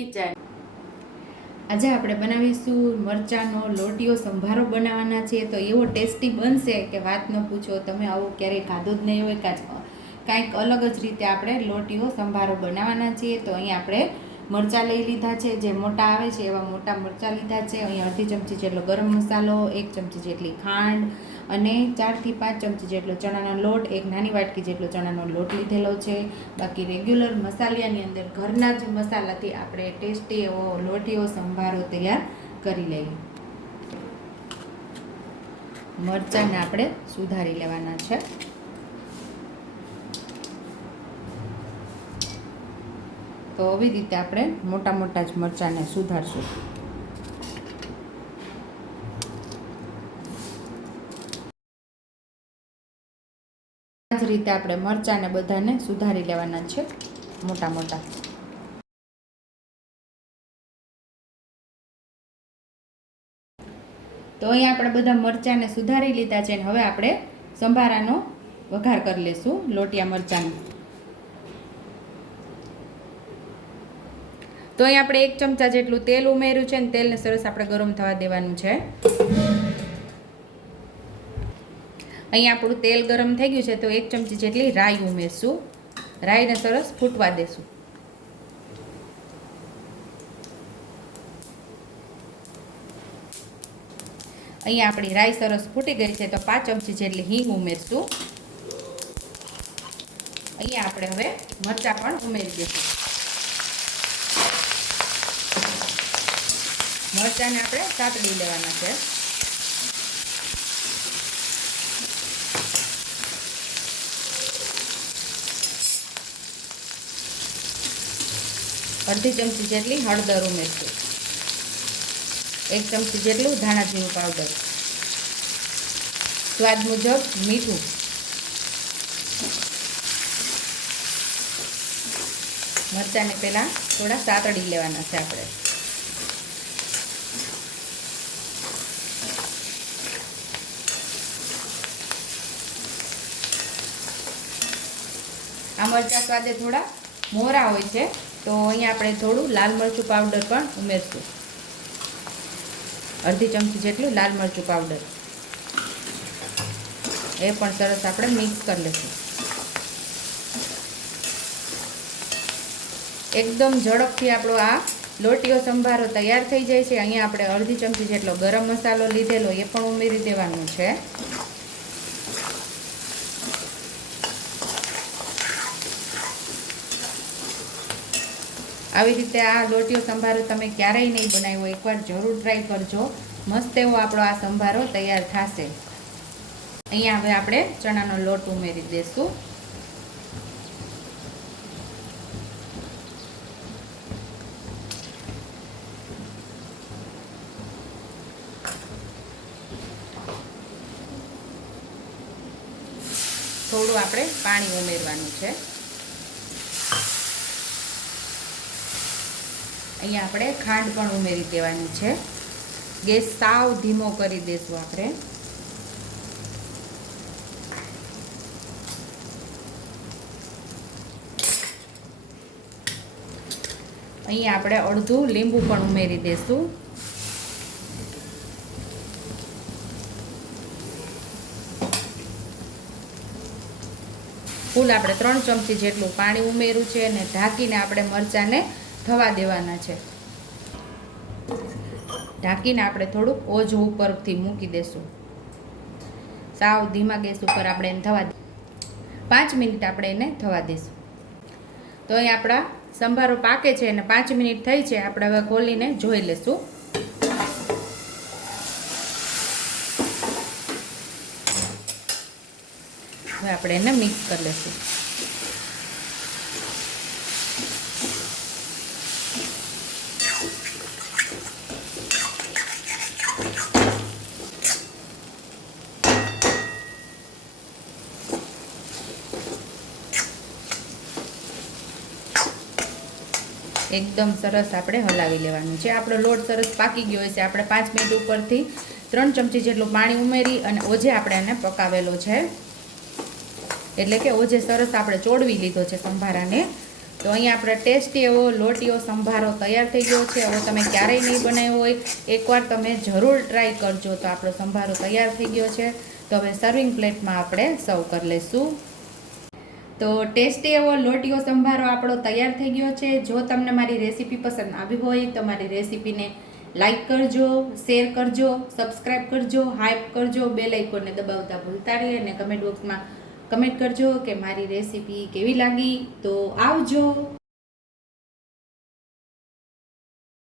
Kitchen. આજે આપણે બનાવીશું મરચાંનો લોટીયો સંભારો બનાવવાના છે. તો એવો ટેસ્ટી બનશે કે વાત ન પૂછો. તમે આવું ક્યારેય ખાધું જ નહીં હોય. કાંઈક અલગ જ રીતે આપણે લોટીયો સંભારો બનાવવાના છીએ. તો અહીંયા આપણે મરચાં લઈ લીધા છે, જે મોટા આવે છે એવા મોટા મરચાં લીધા છે. અહીંયા અડધી ચમચી જેટલો ગરમ મસાલો, 1 ચમચી જેટલી ખાંડ અને 4 થી 5 ચમચી જેટલો ચણાનો લોટ, એક નાની વાટકી જેટલો ચણાનો લોટ લીધેલો છે. બાકી રેગ્યુલર મસાલાની અંદર ઘરના જ મસાલાથી આપણે ટેસ્ટી એવો લોટીયો સંભારો તૈયાર કરી લઈએ. મરચાંને આપણે સુધારી લેવાના છે. તો આવી રીતે આપણે મોટા મોટા જ મરચાંને સુધારશું. આ જ રીતે આપણે મરચાંને બધાને સુધારી લેવાના છે મોટા મોટા. તો અહીંયા આપણે બધા મરચાંને સુધારી લીધા છે. હવે આપણે સંભારાનો વઘાર કરી લઈશું લોટિયા મરચાંનો. તો અહીં આપણે 1 ચમચા જેટલું તેલ ઉમેર્યું છે અને તેલને સરસ આપણે ગરમ થવા દેવાનું છે. અહીંયા આપણું તેલ ગરમ થઈ ગયું છે તો 1 ચમચી જેટલી રાઈ ઉમેરશું. રાઈને સરસ ફૂટવા દેશું. અહીંયા આપણી રાઈ સરસ ફૂટી ગઈ છે તો 5 ચમચી જેટલી હિંગ ઉમેરશું. અહીંયા આપણે હવે મરચાં પણ ઉમેરી દઈશું. મરચાંને આપણે સાતડી લેવાના છે. અડધી ચમચી જેટલી હળદર ઉમેરશું. 1 ચમચી જેટલું ધાણા જીરું પાવડર, સ્વાદ મુજબ મીઠું, મરચાંને પહેલાં થોડા સાતડી લેવાના છે આપણે. આ મરચાં સ્વાદે થોડા મોરા હોય છે તો અહીંયા આપણે થોડું લાલ મરચું પાવડર પણ ઉમેરશું. અડધી ચમચી જેટલું લાલ મરચું પાવડર, એ પણ સરસ આપણે મિક્સ કરી લઈશું. એકદમ ઝડપથી આપણો આ લોટીયો સંભારો તૈયાર થઈ જાય છે. અહીંયા આપણે અડધી ચમચી જેટલો ગરમ મસાલો લીધેલો એ પણ ઉમેરી દેવાનો છે. આવી રીતે આ લોટીયો સંભારો તમે ક્યારેય નહીં બનાવ્યો, એકવાર જરૂર ટ્રાય કરજો. મસ્ત એવો આપણો આ સંભારો તૈયાર થશે. અહીંયા હવે આપણે ચણાનો લોટ ઉમેરી દઈશું. થોડું આપણે પાણી ઉમેરવાનું છે. અહીંયા આપણે ખાંડ પણ ઉમેરી દેવાની છે. ગેસ સાવ ધીમો કરી દઈશું આપણે. અહીંયા આપણે અડધું લીંબુ પણ ઉમેરી દઈશું. ફૂલ આપણે 3 ચમચી જેટલું પાણી ઉમેર્યું છે અને ઢાંકીને આપણે મરચાંને થવા દેવાના છે. ઢાંકીને આપણે થોડુંક ઓझ ઉપરથી મૂકી દઈશું. સાવ ધીમા ગેસ ઉપર આપણે એને થવા 5 મિનિટ આપણે એને થવા દઈશું. તો અહીં આપણા સંભારો પાકે છે અને 5 મિનિટ થઈ છે. આપણે હવે ખોલીને જોઈ લઈશું. હવે આપણે એને મિક્સ કરી લઈશું. એકદમ સરસ આપણે હલાવી લેવાનું છે. આપણો લોટ સરસ પાકી ગયો છે. આપણે 5 મિનિટ ઉપરથી 3 ચમચી જેટલું પાણી ઉમેરી અને ઓજે આપણે એને પકાવેલો છે. એટલે કે ઓજે સરસ આપણે ચોળવી લીધો છે સંભારાને. તો અહીંયા આપણે ટેસ્ટી એવો લોટીયો સંભારો તૈયાર થઈ ગયો છે. હવે તમે ક્યારેય નહીં બનાવ્યો હોય, એકવાર તમે જરૂર ટ્રાય કરજો. તો આપણો સંભારો તૈયાર થઈ ગયો છે. તો હવે સર્વિંગ પ્લેટમાં આપણે સર્વ કરી લઈશું. તો ટેસ્ટી એવો લોટીયો સંભારો આપણો તૈયાર થઈ ગયો છે. જો તમને મારી રેસીપી પસંદ આવી હોય તો મારી રેસીપીને લાઈક કરજો, શેર કરજો, સબસ્ક્રાઈબ કરજો, હાઈપ કરજો, બેલ આઇકોનને દબાવતા ભૂલતા નહીં અને કમેન્ટ બોક્સમાં કમેન્ટ કરજો કે મારી રેસીપી કેવી લાગી. તો આવજો.